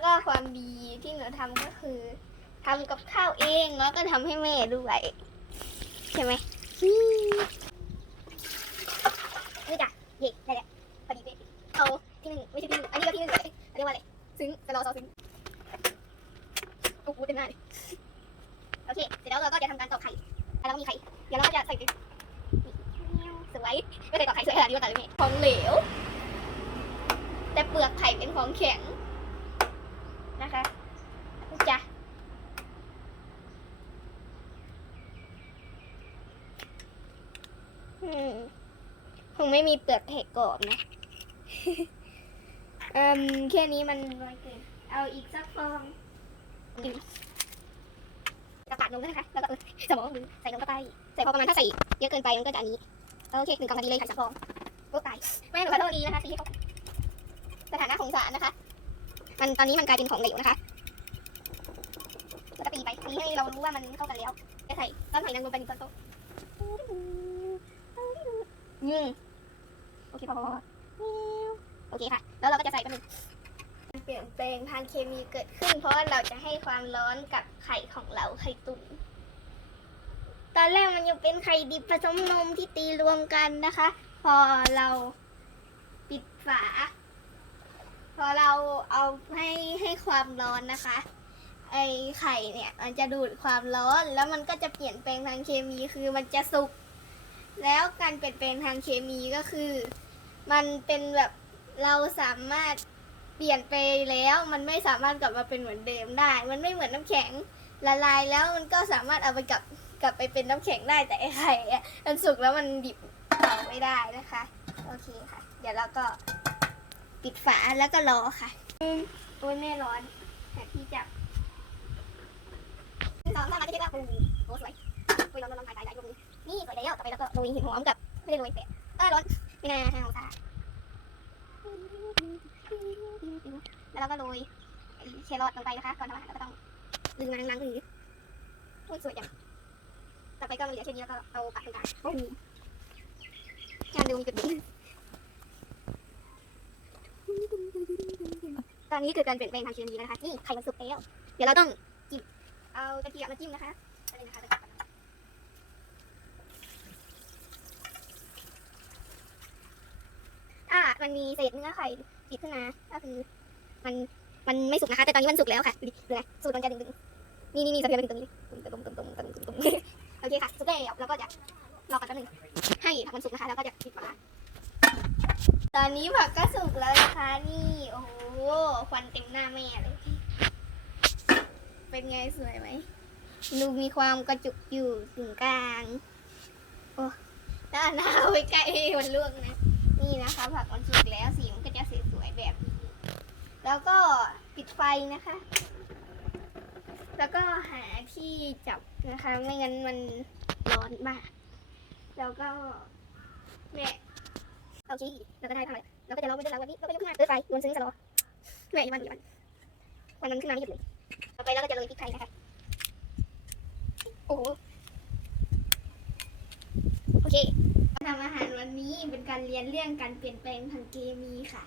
แล้วก็ความดีที่หนูทำก็คือทำกับข้าวเองแล้วก็ทำให้แม่ด้วยใช่ไหมนี่จ้ะเย่ได้แล้วพอดีเป๊ะเอาที่หนึ่งไม่ใช่ที่หนึ่งอันนี้ก็ที่หนึ่งเลยเรียกว่าอะไรซึ้งจะรอซอซึ้งโอ้โหเต็มหน้าเลยโอเคเสร็จแล้วเราก็จะทำการตอกไข่แล้วเราก็มีไข่เดี๋ยวเราก็จะใส่ไปสวยไม่เคยตอกไข่สวยขนาดนี้มาก่อนเลยแม่ของเหลว แต่เปลือกไข่เป็นของแข็ง นะคะจ้ะอืมคงไม่มีเปลือกไข่กรอบนะเอ่มแค่นี้มันน้อยเกิน เอาอีกสักฟองจะปาดนมด้วยนะคะ แล้วก็เออสมองมือใส่นมเข้าไป ใส่พอประมาณถ้าใส่เยอะเกินไปมันก็จะอันนี้ โอเคหนึ่งกล่องพอดีเลยค่ะสามฟองโอ้ตายแม่หนูขอโทษดีนะคะที่ให้เขาสถานะของสารนะคะ มันตอนนี้มันกลายเป็นของเหลวนะคะเราจะตีไปนี้ให้เรารู้ว่ามันเข้ากันแล้วจะใส่ต้นหอยนางรมไปหนึ่งช้นโต๊ะอืมโอเคพอพอโอเคค่ะ แล้วเราก็จะใส่ไปหนึ่งเปลี่ยนแปลงทางเคมีเกิดขึ้น เพราะว่าเราจะให้ความร้อนกับไข่ของเราไข่ตุ๋นตอนแรกมันยังเป็นไข่ดิบผสมนมที่ตีรวมกันนะคะ พอเราปิดฝา เราเอาให้ให้ความร้อนนะคะ ไอไข่เนี่ยมันจะดูดความร้อนแล้วมันก็จะเปลี่ยนแปลงทางเคมีคือมันจะสุก แล้วการเปลี่ยนแปลงทางเคมีก็คือ มันเป็นแบบเราสามารถเปลี่ยนไปแล้วมันไม่สามารถกลับมาเป็นเหมือนเดิมได้ มันไม่เหมือนน้ำแข็งละลายแล้วมันก็สามารถเอาไปกลับกลับไปเป็นน้ำแข็งได้แต่ไอไข่อะมันสุกแล้วมันดิบต่อไม่ได้นะคะ โอเคค่ะ เดี๋ยวเราก็ ปิดฝาแล้วก็รอค่ะโอ้ยไม่ร้อนแผนที่จับสองสามมาจะเรียกว่าโอ้โหโอ้สวยโอ้ยร้อนร้อนร้อนตายตายตายตรงนี่สวยแล้วต่อไปแล้วก็โรยเห็ดหอมกับไม่ได้โรยเป็ดเออร้อนไม่น่าห้ของตาแล้วเราก็โรยเชลอดลงไปนะคะก่อนทำอาหารเราก็ต้องดึงมาล้างมือโอ้ยสวยจังต่อไปก็มันเหลือแค่นี้แล้วก็เอาปักตรงกลางโอ้โหงานดูมีจุดดี ตอนนี้คือการเปลี่ยนแปลงทางเคมีนะคะนี่ไข่มันสุกแล้ว เดี๋ยวเราต้องจิ้มเอากระเทียมมาจิ้มนะคะอะไรนะคะอ่ามันมีเศษเนื้อไข่ติดขึ้นมาก็คือมันมันไม่สุกนะคะ แต่ตอนนี้มันสุกแล้วค่ะดูนะสูตรมันจะดึงๆนี่นี่นี่สะเทือนไปถึงตรงนี้ตรงตรงตรงตรงตรงตรงโอเคค่ะสุกแล้วเราก็จะรอกันแป๊บนึงให้ผักมันสุกนะคะแล้วก็จะปิดฝา ตอนนี้ผักก็สุกแล้วนะคะนี่ โอ้โหควันเต็มหน้าแม่เลย เป็นไงสวยไหมดูมีความกระจุกอยู่ถึงกลางโอ้แล้วเอาหน้าไว้ใกล้มันลวกนะ นี่นะคะ ผักมันสุกแล้วสีมันก็จะสวยๆแบบนี้แล้วก็ปิดไฟนะคะ แล้วก็หาที่จับนะคะ ไม่งั้นมันร้อนมาก แล้วก็แม่ เอาชี้เราก็ได้ทำอะไมเราก็จะรอไปด้วยแล้ววันนี้เราก็ยกขึ้นมาเออไฟวนซึ้งสลอแม่อย่ามันอย่ามันวันนั้นขึ้นมาไม่หยุดเลยต่อไปเราก็จะโรยพริกไทยนะคะโอ้โหโอเคการทำอาหารวันนี้เป็นการเรียนเรื่องการเปลี่ยนแปลงทางเคมีค่ะ